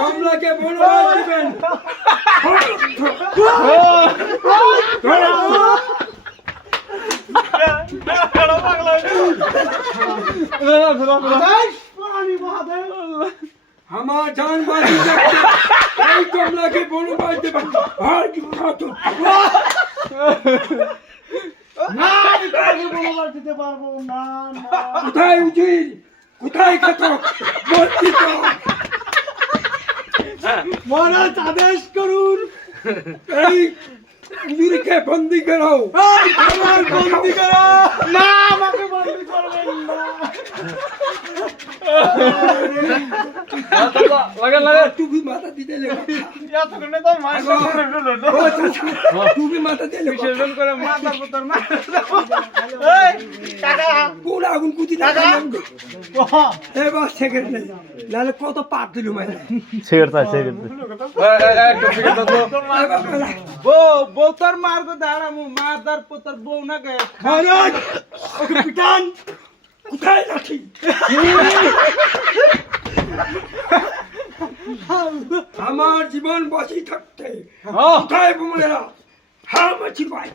কমলাকে বনবাস দিবেন। আমার জান বাজি দেখতে এই কমলাকে বনবাস দেবেন। আর কি খাতো না আমি কাউকে বনবাস দিতে পারবো না। কোথায় উচিত কোথায় খাতো বলছি তো মহারাজ আদেশ করুন। এই উজিরকে বন্দি করো। আমার বন্দি করো না, আমাকে বন্দি করবেন না। টুপি মাথা দিতে লেগে টুপি মাথা দিয়ে পুরো আগুন কুচি এবার সেকেন্ড নেই নাহলে কত পাপ দিল মাইরা বউ তোর মারবো দাঁড়ামু মাদার পোতার বউ না গে মহারাজ ওকে পিটান। কোথায় লাঠি? আমার জীবন বাঁচি থাকতে কোথায় বোমেরা? হ্যাঁ মাছি ভাই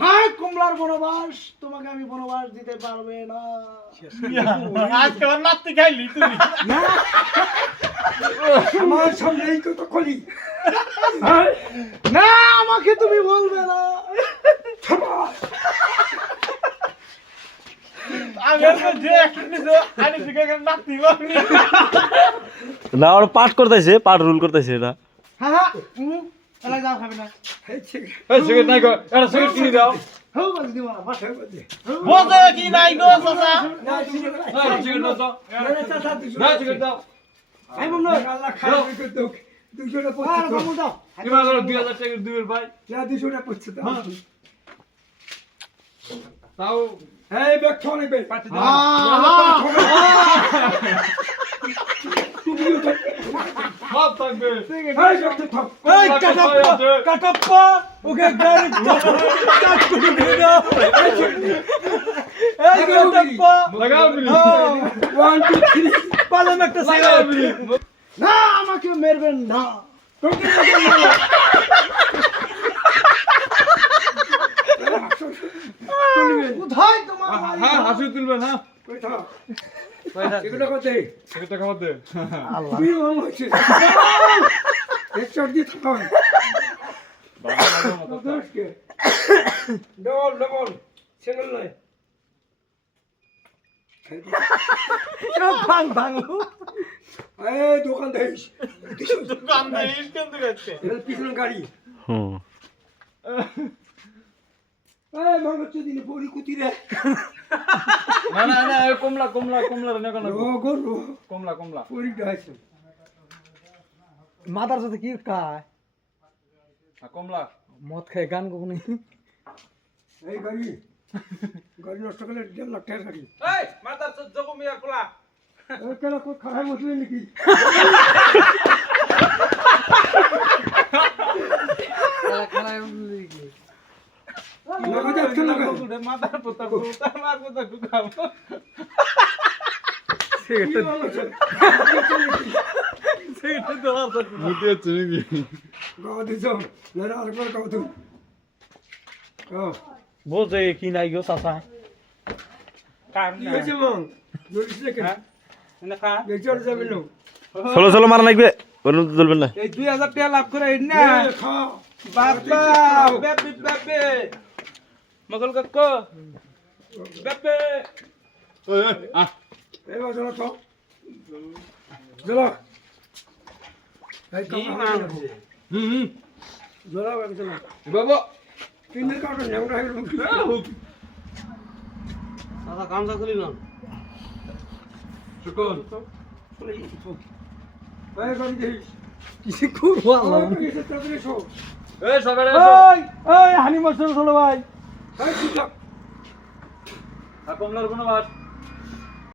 হ্যাঁ কমলার বনবাস তোমাকে আমি বনবাস দিতে পারবে না। আজকাল নাতি খাইলি তুমি আমার সামনে এই কথা খলি না আমাকে তুমি বলবে না। না ওরা পাঠ করতেছে পাঠ রুল করতেছে এটা হ্যাঁ হ্যাঁ এলা যাও খাবে না। সিগারেট নাই গো এটা সিগারেট কিনে দাও হ্যাঁ বল দিও না বাস বোঝো কি নাই গো চাচা সিগারেট দাও তো না সিগারেট দাও আই বল না আল্লাহ খারাপ করতে 200 টাকা আর বল দাও এবার 2000 টাকা দিবেন ভাই না 200 টাকা পড়ছে তো তাও এই ব্যক্তি নেবে পাতি সব থাকবে এই ব্যক্তি থাক এই কাটাপ্পা ওকে গাড়ি কাট করে দিয়ে দাও। এই কাটাপ্পা লাগাও বিলি 1 2 3 পালাম একটা লাগাও সিগারেট। বিলি না আমাকে মেরবেন না। তোকে কোথায় তোমার বাড়ি? হ্যাঁ হাসি তুলবেন হ্যাঁ কোথা পয়সা এগুলো কত সিগারেট খাওয়া দে খুবই মন হচ্ছে একশো দিয়ে থাকুন দশকে ডবল ডবল সিঙ্গেল নয় ভাঙ ভাঙ এই দোকান দেখিস দোকান দেখিস কেন দিচ্ছে এটা পিছনে গাড়ি হুম এই মাংস দিনে পরি কুতি রে না না না কমলা কমলা কমলা রে না রো গো রো কমলা কমলা পরি গাইছে মাদার সাথে কি খায়? কমলা মদ খায় গান কখনো এই গাড়ি গাড়ি নষ্ট করলে 1.5 লাখ টাকার গাড়ি এই মাদার তো জগো মিয়া কোলা এই কেন কো খারাপ হচ্ছে নাকি লাগা যাচ্ছে লাগা মাদার পোতা পোতা মার পোতা ঢুকাও সিগারেট দাও মুতে আছে নাকি গাও দিছো না আরেকবার গাও তুমি বোঝে কি নাই গো চাচা। কার কি হয়েছে মং জলদি দেখেন না খা বেচার যাবে না চলো চলো মারা লাগবে কোনো চলবেন না এই 2000 টাকা লাভ করে না খা বাবা বেবি বেবি মগল কাকো বেবি এই বাজলো তো জলা এই কি কাম মানছে জলা বাকি জলা বাবা তিনদিন কাটন নেমরা হইল চাচা গামছা খুলি না। শুকর ভাই গাড়ি দেখিস কিছু করবো আল্লাহ। এসে তাড়াতাড়ি এসো এই সবাই ওই ওই হানি মাস্টার চলো ভাই। এই ঠিক কমলার কোনো বাস